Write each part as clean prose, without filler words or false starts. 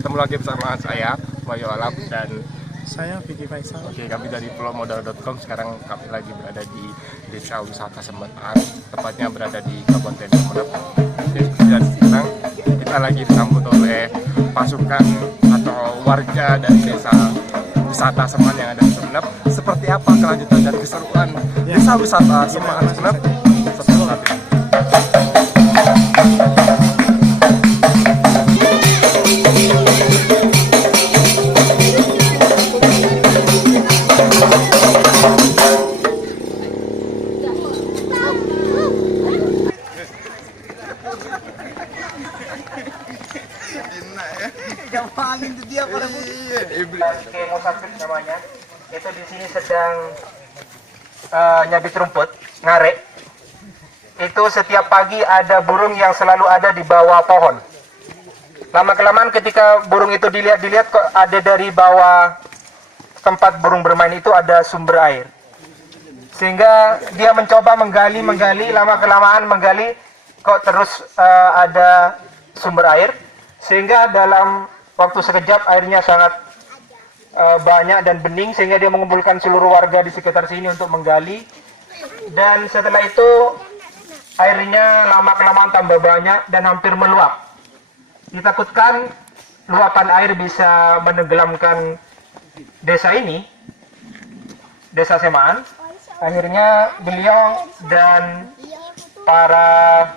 Ketemu lagi bersama saya, Bayu Alam, dan Saya Vicky Faisal. oke, kami dari pulau-modal.com. Sekarang kami lagi berada di Desa Wisata Semetan, tepatnya berada di Kabupaten Sumeneb. Dan sekarang kita lagi disambut oleh pasukan atau warga dari Desa Wisata Semetan yang ada di Sumeneb. Seperti apa kelanjutan dan keseruan Desa Wisata Semetan Sumeneb? Setelah saat ini. Musafir namanya, itu di sini sedang nyabit rumput, ngarik. Itu setiap pagi ada burung yang selalu ada di bawah pohon. Lama kelamaan ketika burung itu dilihat kok ada dari bawah tempat burung bermain itu ada sumber air. Sehingga dia mencoba menggali, lama kelamaan menggali kok terus ada sumber air. Sehingga dalam waktu sekejap airnya sangat banyak dan bening, sehingga dia mengumpulkan seluruh warga di sekitar sini untuk menggali. Dan setelah itu airnya lama kelamaan tambah banyak dan hampir meluap. Ditakutkan luapan air bisa menenggelamkan desa ini, Desa Semaan. Akhirnya beliau dan para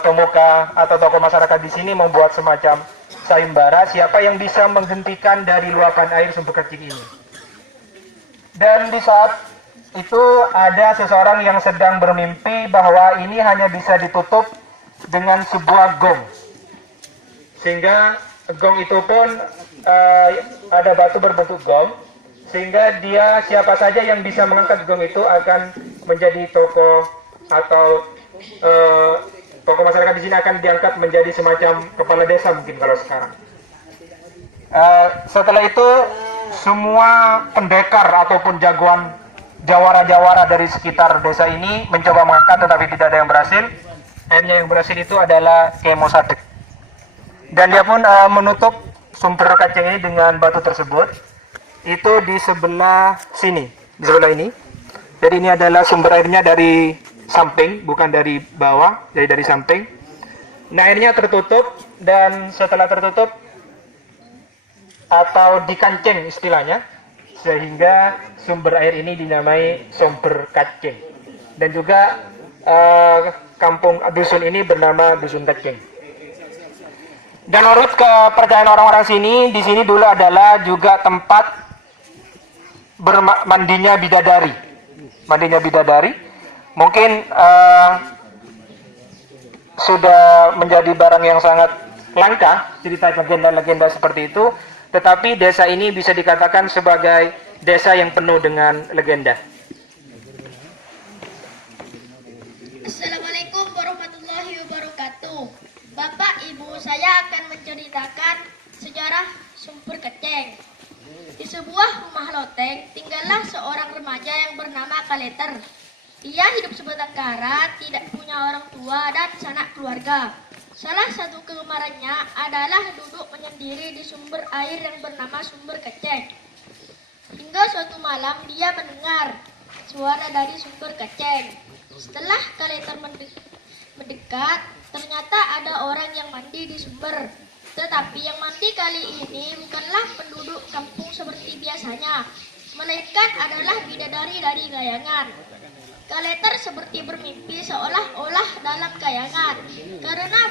pemuka atau tokoh masyarakat di sini membuat semacam sayembara siapa yang bisa menghentikan dari luapan air sumber kecil ini. Dan di saat itu ada seseorang yang sedang bermimpi bahwa ini hanya bisa ditutup dengan sebuah gong. Sehingga gong itu pun ada batu berbentuk gong, sehingga dia siapa saja yang bisa mengangkat gong itu akan menjadi tokoh atau tokoh masyarakat di sini akan diangkat menjadi semacam kepala desa mungkin kalau sekarang. Setelah itu semua pendekar ataupun jagoan jawara-jawara dari sekitar desa ini mencoba mengangkat, tetapi tidak ada yang berhasil. Akhirnya yang berhasil itu adalah Kemo Sadek. Dan dia pun menutup sumber kacang ini dengan batu tersebut. Itu di sebelah sini, di sebelah ini. Jadi ini adalah sumber airnya dari samping, bukan dari bawah, jadi dari samping. Nah, airnya tertutup, dan setelah tertutup atau dikancing istilahnya, sehingga sumber air ini dinamai sumber kacing. Dan juga kampung dusun ini bernama Dusun Kacing. Dan menurut kepercayaan orang-orang sini, di sini dulu adalah juga tempat mandinya bidadari. Mandinya bidadari. Mungkin sudah menjadi barang yang sangat langka, cerita legenda-legenda seperti itu. Tetapi desa ini bisa dikatakan sebagai desa yang penuh dengan legenda. Assalamualaikum warahmatullahi wabarakatuh. Bapak Ibu, saya akan menceritakan sejarah Sumber Keceng. Di sebuah rumah loteng tinggallah seorang remaja yang bernama Kaleter. Ia hidup sebatang kara, tidak punya orang tua dan sanak keluarga. Salah satu kegemarannya adalah duduk menyendiri di sumber air yang bernama Sumber Keceng. Hingga suatu malam dia mendengar suara dari Sumber Keceng. Setelah Kaleter mendekat, ternyata ada orang yang mandi di sumber. Tetapi yang mandi kali ini bukanlah penduduk kampung seperti biasanya, melainkan adalah bidadari dari kayangan. Kaleter seperti bermimpi seolah-olah dalam kayangan, karena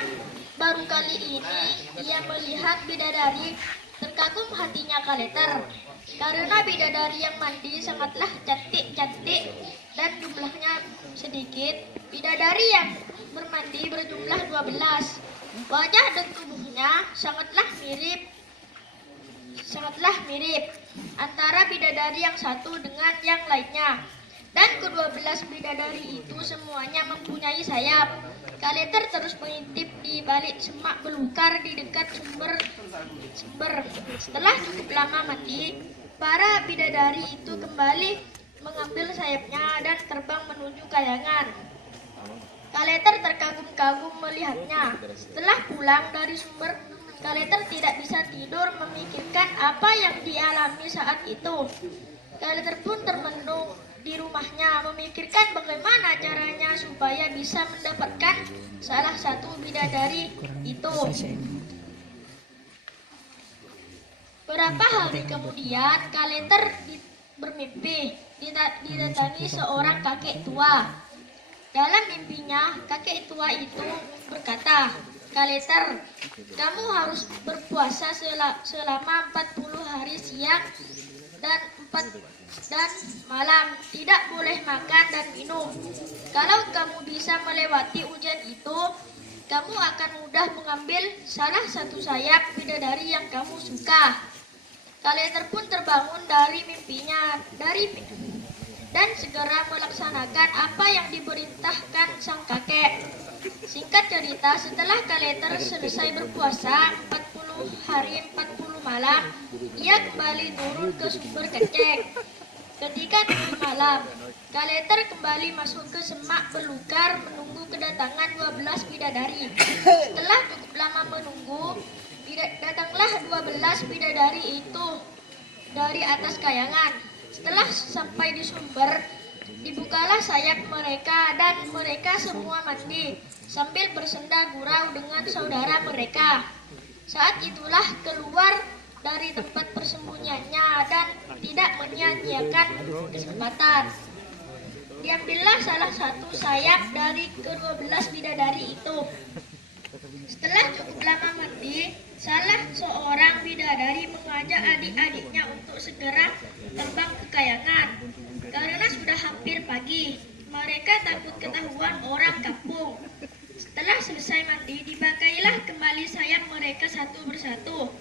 baru kali ini ia melihat bidadari. Terkagum hatinya Kaleter, karena bidadari yang mandi sangatlah cantik-cantik dan jumlahnya sedikit. Bidadari yang bermandi berjumlah 12. Wajah dan tubuhnya sangatlah mirip antara bidadari yang satu dengan yang lainnya. Dan ke-12 bidadari itu semuanya mempunyai sayap. Kaleter terus mengintip di balik semak belukar di dekat sumber. Setelah cukup lama mandi, para bidadari itu kembali mengambil sayapnya dan terbang menuju kayangan. Kaleter terkagum-kagum melihatnya. Setelah pulang dari sumber, Kaleter tidak bisa tidur memikirkan apa yang dialami saat itu. Kaleter pun termenung di rumahnya memikirkan bagaimana caranya supaya bisa mendapatkan salah satu bidadari itu. Beberapa hari kemudian, Kaleter bermimpi didatangi seorang kakek tua. Dalam mimpinya, kakek tua itu berkata, "Kaleter, kamu harus berpuasa selama 40 hari siang dan malam, tidak boleh makan dan minum. Kalau kamu bisa melewati ujian itu, kamu akan mudah mengambil salah satu sayap bidadari yang kamu suka." Kaleter pun terbangun dari mimpinya dan segera melaksanakan apa yang diperintahkan sang kakek. Singkat cerita, setelah Kaleter selesai berpuasa 40 hari 40 malam, ia kembali turun ke sumber keceng. Ketika tengah malam, Kaleter kembali masuk ke semak belukar menunggu kedatangan 12 bidadari. Setelah cukup lama menunggu, datanglah 12 bidadari itu dari atas kayangan. Setelah sampai di sumber, dibukalah sayap mereka dan mereka semua mandi sambil bersenda gurau dengan saudara mereka. Saat itulah keluar dari tempat persembunyiannya dan tidak menyia-nyiakan kesempatan. Diambillah salah satu sayap dari ke-12 bidadari itu. Setelah cukup lama mandi, salah seorang bidadari mengajak adik-adiknya untuk segera terbang ke kayangan. Karena sudah hampir pagi, mereka takut ketahuan orang kampung. Setelah selesai mandi, dipakailah kembali sayap mereka satu persatu.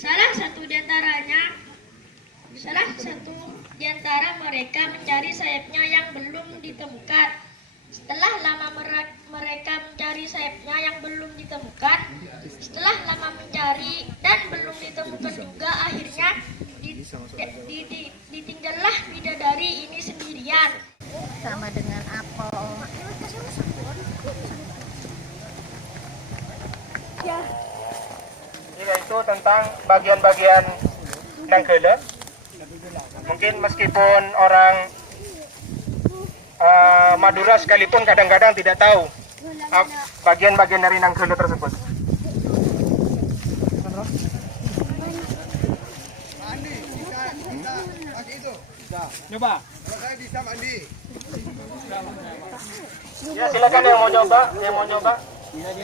Salah satu di antara mereka mencari sayapnya yang belum ditemukan. Setelah lama mereka mencari sayapnya yang belum ditemukan, setelah lama mencari dan belum ditemukan juga, akhirnya ditinggallah bidadari ini sendirian. Sama dengan apel. Jika itu tentang bagian-bagian nangkele. Mungkin meskipun orang Madura sekalipun kadang-kadang tidak tahu bagian-bagian dari nangkele tersebut. Coba. Ya, silakan yang mau nyoba, Yang mau nyoba. Biar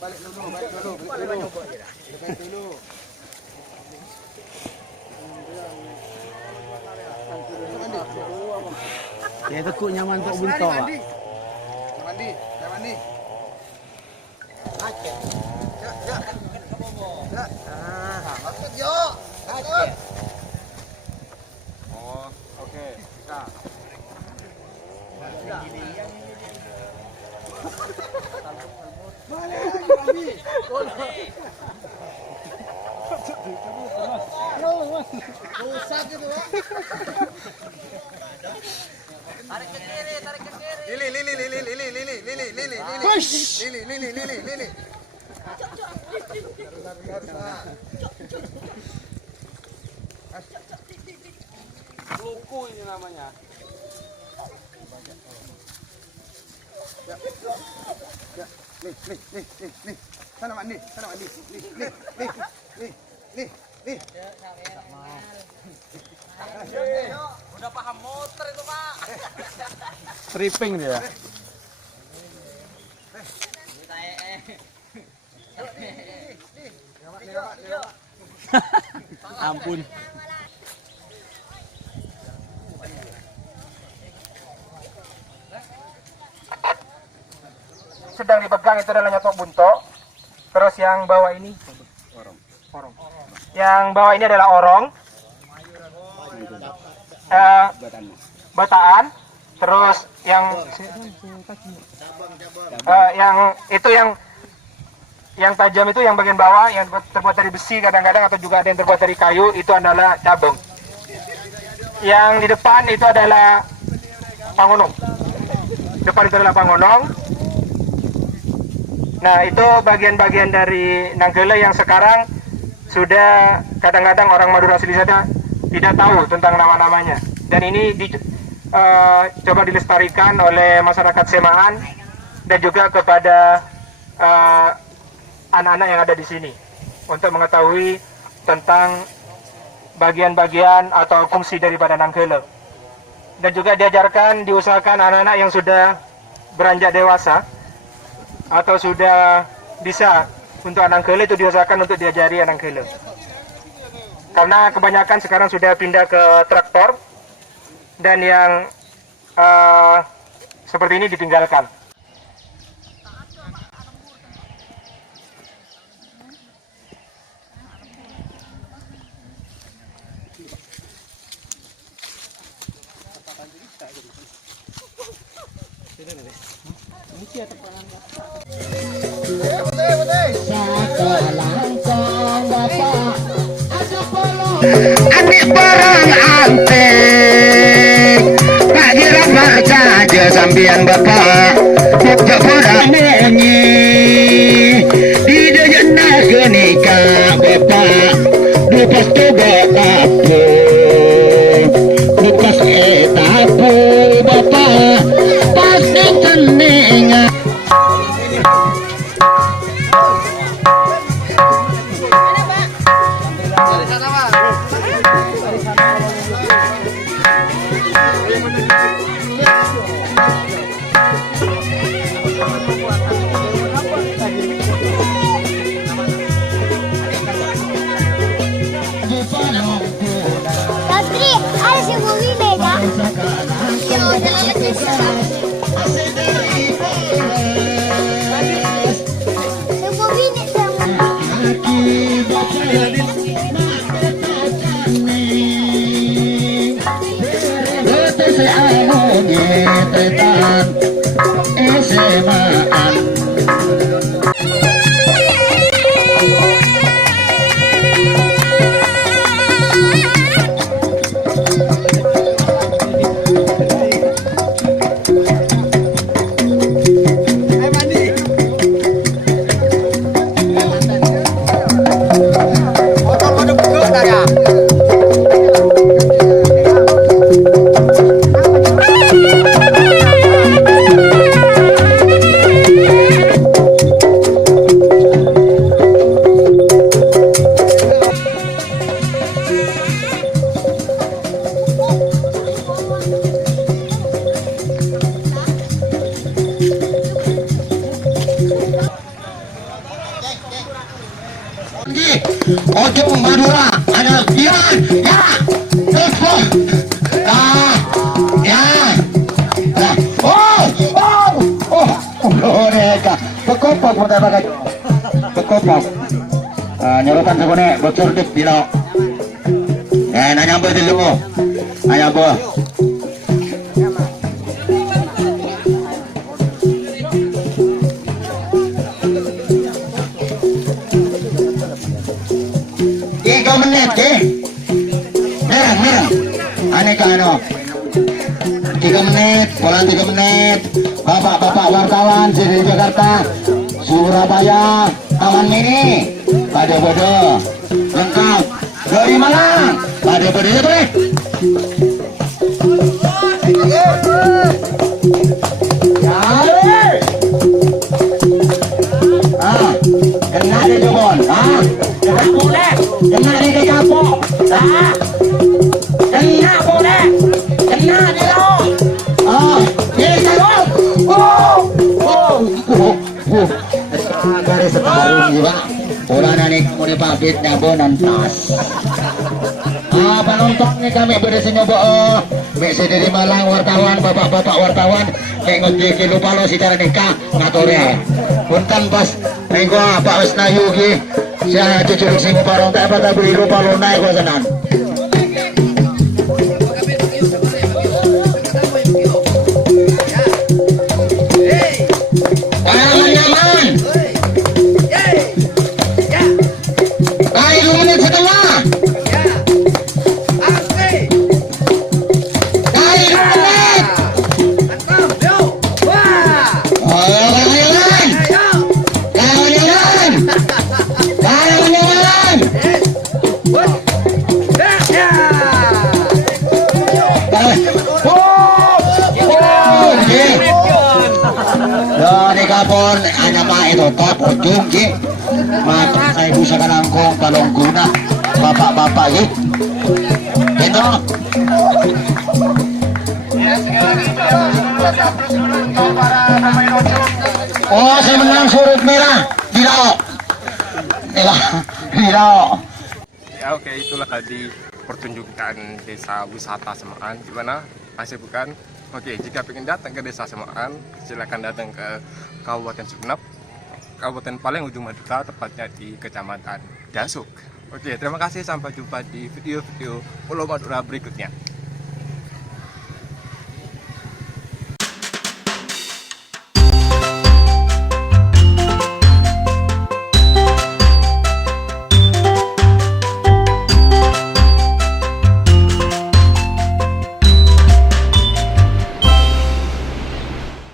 balik dulu. Ya tekuk nyaman untuk bunto, Pak. Mandi. Oh, oke. Nah. Rusak gitu, Pak. Tarik ke kiri. Lili. Luku ini namanya. Ya, nih. Sana mandi. Nih. Udah paham motor itu, Pak. Stripping dia. Ampun. Sedang dipegang itu adalah nyotok bunto. Terus yang bawah ini orong. Yang bawah ini adalah orong. Bataan. Terus yang tajam itu yang bagian bawah yang terbuat dari besi kadang-kadang atau juga ada yang terbuat dari kayu, itu adalah cabang. Yang di depan itu adalah pangonong. Depan itu adalah pangonong. Nah, itu bagian-bagian dari Nanggele yang sekarang sudah kadang-kadang orang Madura Selisada tidak tahu tentang nama-namanya. Dan ini coba dilestarikan oleh masyarakat Semaan dan juga kepada anak-anak yang ada di sini untuk mengetahui tentang bagian-bagian atau fungsi daripada Nanggele. Dan juga diusahakan anak-anak yang sudah beranjak dewasa atau sudah bisa untuk Nanggele itu diusahakan untuk diajari Nanggele. Karena kebanyakan sekarang sudah pindah ke traktor dan yang seperti ini ditinggalkan. Adik barang antik pagi ramah saja sambian bapak bukti orang menyi di dejana kenikah bapak lupas coba tapu lupas etapu bapak pasti keningan. Patri, ada si Bumi Mega. Yo, jalan lagi sekarang. Si Bumi ini sama. Ujung Madura ada Dian ya Expo ya mereka pekopak mudah banget pekopak nyorotan segone bocor dip dino nanya apa dulu nanya apa merah aneka ano 3 menit pulang 3 menit bapak-bapak wartawan dari Jakarta Surabaya Taman Mini pada bodoh lengkap dari Malang pada bodoh ya boleh kena di jebon kena boleh kena di kapok kena boleh kena di lo ini garis separuh juga orang nih kamu di pabrik nyabonan tas penonton nih kami berisi nyoba bisa dari Malang wartawan bapak-bapak wartawan tengok di kilo palo si cara nikah ngatore punten pas minggu Pak Wisna Yugi saya cucuk sing parong tak apa tak beli lupa lo naik wasanan nyaman ayo menit setengah Di kapon hanya mah itu top ujung ki. Mata saya bisa kanangkong palong guna bapak-bapak ki. Gitu. Oh, saya menang surut merah. Tidak. Tidak. Ya oke, itulah tadi pertunjukan desa wisata Semaan. Gimana? Asik bukan? Oke, jika ingin datang ke desa Semaan, silakan datang ke Kabupaten Sumeneb, Kabupaten paling ujung Madura, tepatnya di Kecamatan Dasuk. Oke, terima kasih, sampai jumpa di video-video Pulau Madura berikutnya.